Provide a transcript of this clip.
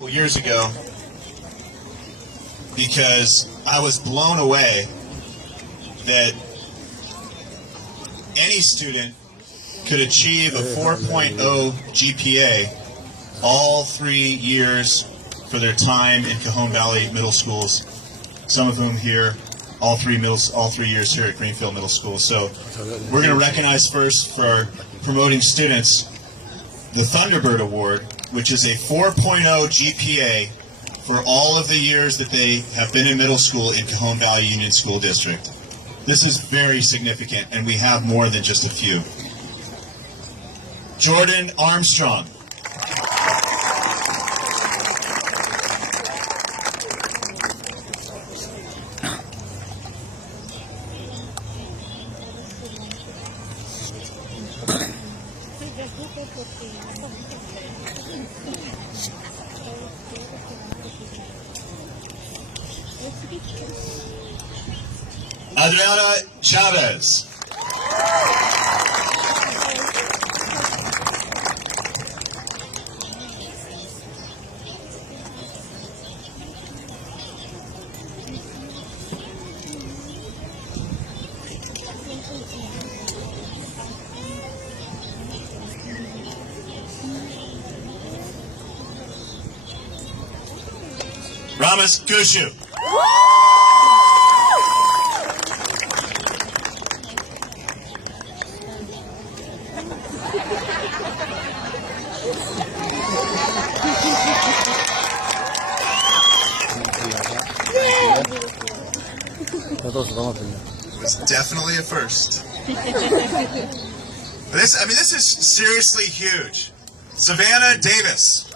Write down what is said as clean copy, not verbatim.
Years ago, because I was blown away that any student could achieve a 4.0 GPA all 3 years for their time in Cajon Valley Middle Schools. Some of whom here, all three years here at Greenfield Middle School. So we're going to recognize first for promoting students the Thunderbird Award, which is a 4.0 GPA for all of the years that they have been in middle school in Cajon Valley Union School District. This is very significant, and we have more than just a few. Jordan Armstrong. Adriana Chavez. Ramos Gushu. It was definitely a first. This is seriously huge. Savannah Davis.